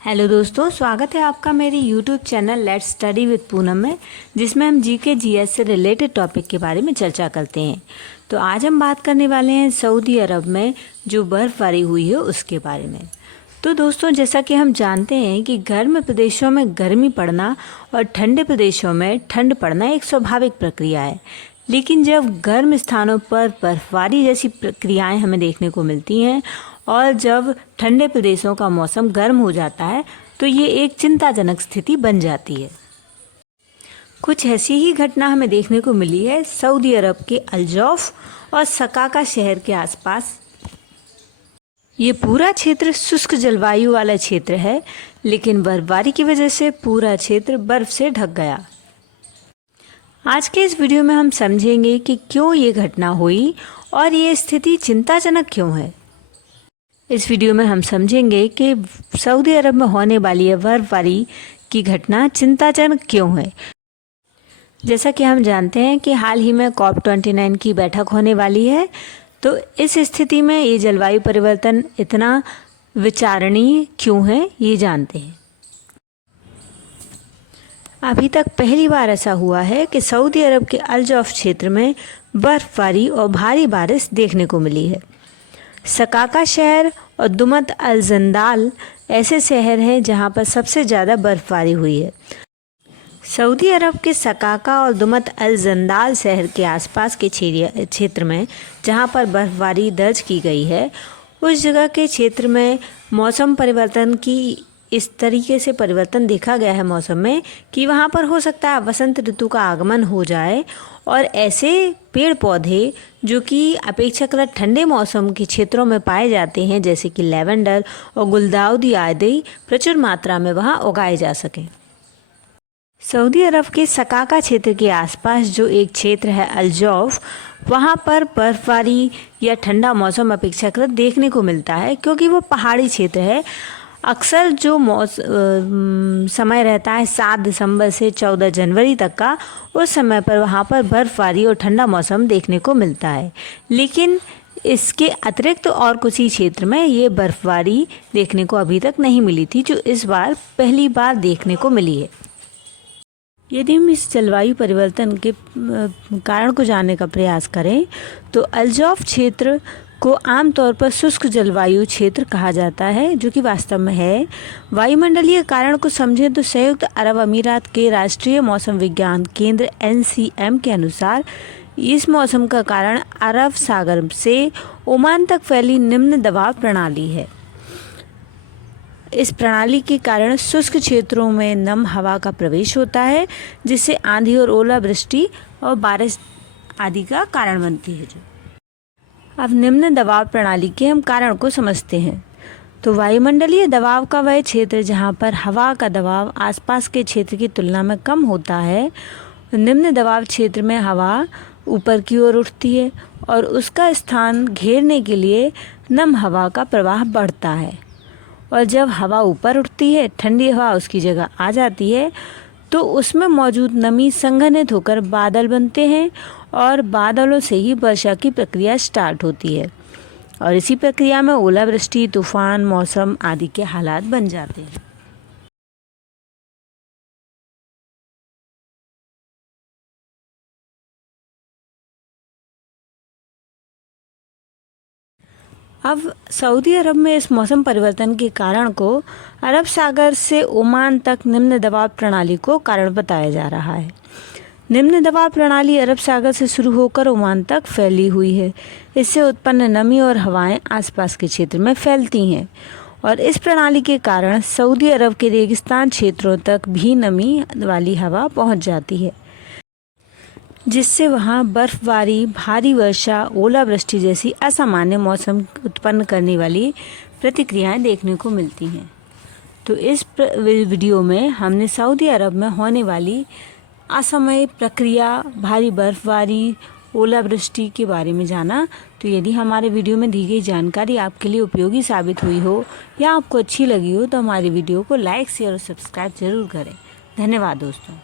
Hello दोस्तों, स्वागत है आपका मेरे YouTube channel let's study with Poonam में, जिसमें हम जीके जीएस से रिलेटेड टॉपिक के बारे में चर्चा करते हैं। तो आज हम बात करने वाले हैं सऊदी अरब में जो बर्फ़बारी हुई है उसके बारे में। तो दोस्तों, जैसा कि हम जानते हैं कि गर्म प्रदेशों में गर्मी पड़ना और ठंडे प्रदेशों में ठंड पड़ना एक स्वाभाविक प्रक्रिया है। लेकिन जब गर्म स्थानों पर बर्फबारी जैसी प्रक्रियाएं हमें देखने को मिलती हैं और जब ठंडे प्रदेशों का मौसम गर्म हो जाता है तो ये एक चिंताजनक स्थिति बन जाती है। कुछ ऐसी ही घटना हमें देखने को मिली है सऊदी अरब के अल-जौफ और सकाका शहर के आसपास। ये पूरा क्षेत्र शुष्क जलवायु वाला क्षेत्र है, लेकिन बर्फबारी की वजह से पूरा क्षेत्र बर्फ से ढक गया। आज के इस वीडियो में हम समझेंगे कि क्यों ये घटना हुई और ये स्थिति चिंताजनक क्यों है। इस वीडियो में हम समझेंगे कि सऊदी अरब में होने वाली है बर्फबारी की घटना चिंताजनक क्यों है। जैसा कि हम जानते हैं कि हाल ही में COP29 की बैठक होने वाली है, तो इस स्थिति में ये जलवायु परिवर्तन इतना विचारणीय क्यों है ये जानते हैं। अभी तक पहली बार ऐसा हुआ है कि सऊदी अरब के अल-जौफ क्षेत्र में बर्फबारी और भारी बारिश देखने को मिली है। सकाका शहर और दुमत अल जंदाल ऐसे शहर हैं जहां पर सबसे ज़्यादा बर्फबारी हुई है। सऊदी अरब के सकाका और दुमत अल जंदाल शहर के आसपास के क्षेत्र में जहां पर बर्फबारी दर्ज की गई है, उस जगह के क्षेत्र में मौसम परिवर्तन की इस तरीके से परिवर्तन देखा गया है मौसम में कि वहाँ पर हो सकता है वसंत ऋतु का आगमन हो जाए और ऐसे पेड़ पौधे जो कि अपेक्षाकृत ठंडे मौसम के क्षेत्रों में पाए जाते हैं, जैसे कि लैवेंडर और गुलदाउदी आदि प्रचुर मात्रा में वहाँ उगाए जा सकें। सऊदी अरब के सकाका क्षेत्र के आसपास जो एक क्षेत्र है अल-जौफ, वहाँ पर बर्फबारी या ठंडा मौसम अपेक्षाकृत देखने को मिलता है, क्योंकि वो पहाड़ी क्षेत्र है। अक्सर जो समय रहता है 7 दिसंबर से 14 जनवरी तक का, उस समय पर वहाँ पर बर्फबारी और ठंडा मौसम देखने को मिलता है। लेकिन इसके अतिरिक्त और कुछ ही क्षेत्र में ये बर्फबारी देखने को अभी तक नहीं मिली थी, जो इस बार पहली बार देखने को मिली है। यदि हम इस जलवायु परिवर्तन के कारण को जानने का प्रयास करें तो अल-जौफ क्षेत्र को आमतौर पर शुष्क जलवायु क्षेत्र कहा जाता है, जो कि वास्तव में है। वायुमंडलीय कारण को समझें तो संयुक्त अरब अमीरात के राष्ट्रीय मौसम विज्ञान केंद्र NCM के अनुसार इस मौसम का कारण अरब सागर से ओमान तक फैली निम्न दबाव प्रणाली है। इस प्रणाली के कारण शुष्क क्षेत्रों में नम हवा का प्रवेश होता है, जिससे आंधी और ओलावृष्टि और बारिश आदि का कारण बनती है। अब निम्न दबाव प्रणाली के हम कारण को समझते हैं। तो वायुमंडलीय दबाव का वह क्षेत्र जहां पर हवा का दबाव आसपास के क्षेत्र की तुलना में कम होता है, निम्न दबाव क्षेत्र में हवा ऊपर की ओर उठती है और उसका स्थान घेरने के लिए नम हवा का प्रवाह बढ़ता है। और जब हवा ऊपर उठती है, ठंडी हवा उसकी जगह आ जाती है, तो उसमें मौजूद नमी संघनित होकर बादल बनते हैं और बादलों से ही वर्षा की प्रक्रिया स्टार्ट होती है और इसी प्रक्रिया में ओलावृष्टि, तूफान, मौसम आदि के हालात बन जाते हैं। अब सऊदी अरब में इस मौसम परिवर्तन के कारण को अरब सागर से ओमान तक निम्न दबाव प्रणाली को कारण बताया जा रहा है। निम्न दबाव प्रणाली अरब सागर से शुरू होकर ओमान तक फैली हुई है। इससे उत्पन्न नमी और हवाएं आसपास के क्षेत्र में फैलती हैं और इस प्रणाली के कारण सऊदी अरब के रेगिस्तान क्षेत्रों तक भी नमी वाली हवा पहुंच जाती है, जिससे वहां बर्फबारी, भारी वर्षा, ओलावृष्टि जैसी असामान्य मौसम उत्पन्न करने वाली प्रतिक्रियाएं देखने को मिलती हैं। तो इस वीडियो में हमने सऊदी अरब में होने वाली असमय प्रक्रिया, भारी बर्फबारी, ओलावृष्टि के बारे में जाना। तो यदि हमारे वीडियो में दी गई जानकारी आपके लिए उपयोगी साबित हुई हो या आपको अच्छी लगी हो तो हमारे वीडियो को लाइक, शेयर और सब्सक्राइब जरूर करें। धन्यवाद दोस्तों।